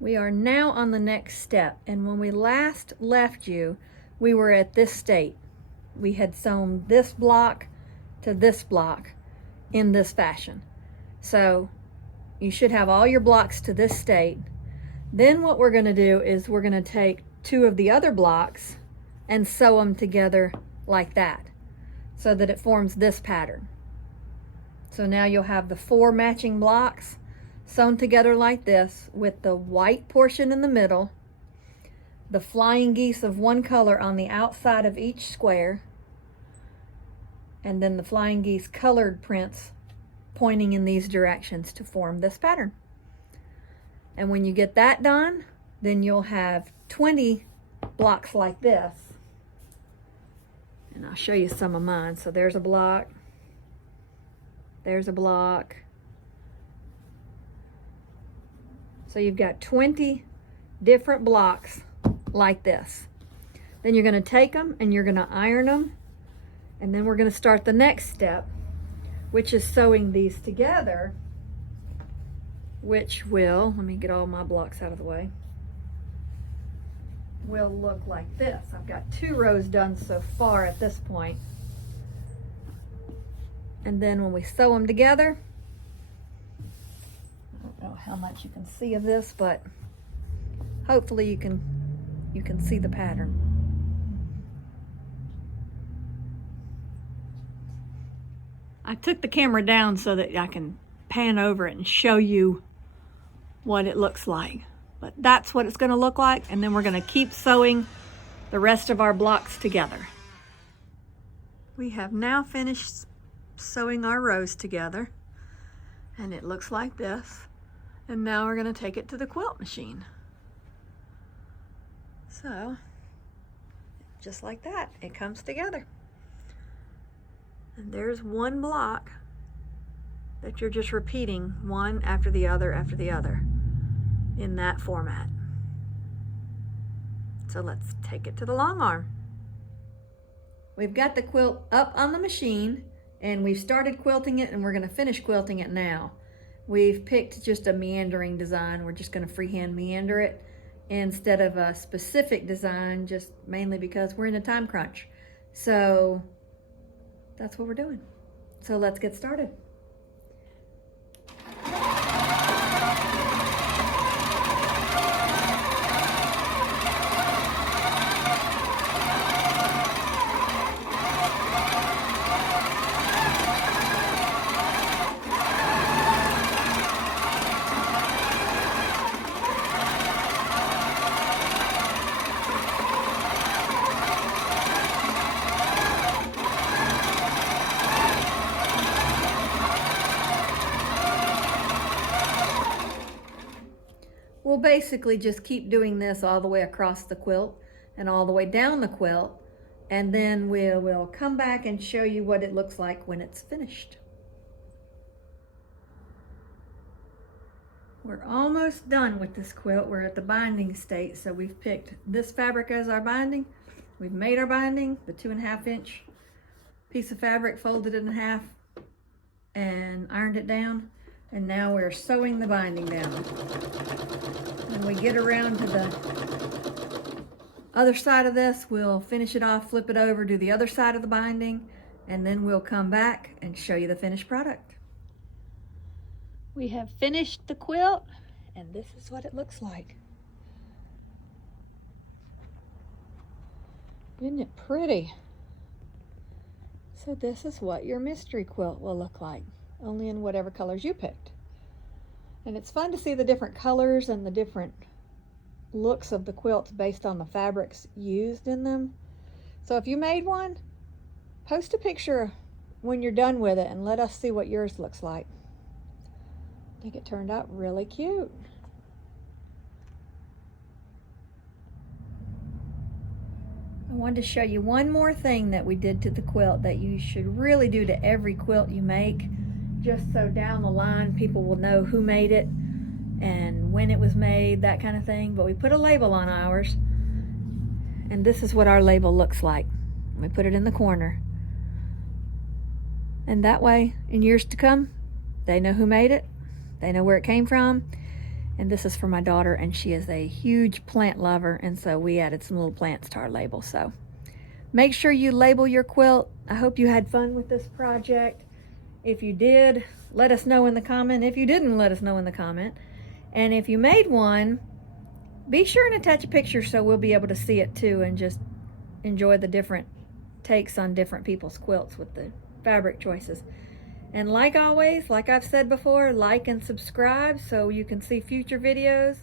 We are now on the next step, and when we last left you, we were at this state. We had sewn this block to this block in this fashion. So you should have all your blocks to this state. Then what we're going to do is we're going to take two of the other blocks and sew them together like that so that it forms this pattern. So now you'll have the 4 matching blocks sewn together like this, with the white portion in the middle, the flying geese of one color on the outside of each square, and then the flying geese colored prints pointing in these directions to form this pattern. And when you get that done, then you'll have 20 blocks like this. And I'll show you some of mine. So there's a block, there's a block. So you've got 20 different blocks like this. Then you're going to take them and you're going to iron them. And then we're going to start the next step, which is sewing these together, which will, let me get all my blocks out of the way, will look like this. I've got 2 rows done so far at this point. And then when we sew them together, I don't know how much you can see of this, but hopefully you can see the pattern. I took the camera down so that I can pan over it and show you what it looks like. But that's what it's going to look like, and then we're going to keep sewing the rest of our blocks together. We have now finished sewing our rows together, and it looks like this. And now we're going to take it to the quilt machine. So, just like that, it comes together. And there's one block that you're just repeating one after the other in that format. So let's take it to the long arm. We've got the quilt up on the machine and we've started quilting it, and we're going to finish quilting it now. We've picked just a meandering design. We're just going to freehand meander it instead of a specific design, just mainly because we're in a time crunch. So that's what we're doing. So let's get started. We'll basically just keep doing this all the way across the quilt and all the way down the quilt, and then we'll come back and show you what it looks like when it's finished. We're almost done with this quilt. We're at the binding state, so we've picked this fabric as our binding. We've made our binding, the 2.5 inch piece of fabric, folded it in half and ironed it down. And now we're sewing the binding down. When we get around to the other side of this, we'll finish it off, flip it over, do the other side of the binding, and then we'll come back and show you the finished product. We have finished the quilt, and this is what it looks like. Isn't it pretty? So this is what your mystery quilt will look like, only in whatever colors you picked. And it's fun to see the different colors and the different looks of the quilts based on the fabrics used in them. So if you made one, post a picture when you're done with it and let us see what yours looks like. I think it turned out really cute. I wanted to show you one more thing that we did to the quilt that you should really do to every quilt you make, just so down the line people will know who made it and when it was made, that kind of thing. But we put a label on ours, and this is what our label looks like. We put it in the corner, and that way in years to come they know who made it, they know where it came from, And this is for my daughter, and she is a huge plant lover, and so we added some little plants to our label. So make sure you label your quilt. I hope you had fun with this project. If you did, let us know in the comment. If you didn't, let us know in the comment. And if you made one, be sure and attach a picture so we'll be able to see it too and just enjoy the different takes on different people's quilts with the fabric choices. And like always, like I've said before, like and subscribe so you can see future videos.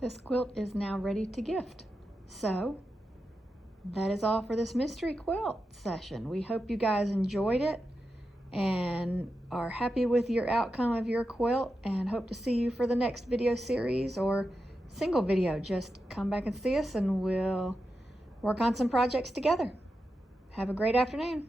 This quilt is now ready to gift. So that is all for this mystery quilt session. We hope you guys enjoyed it and are happy with your outcome of your quilt, and hope to see you for the next video series or single video. Just come back and see us and we'll work on some projects together. Have a great afternoon.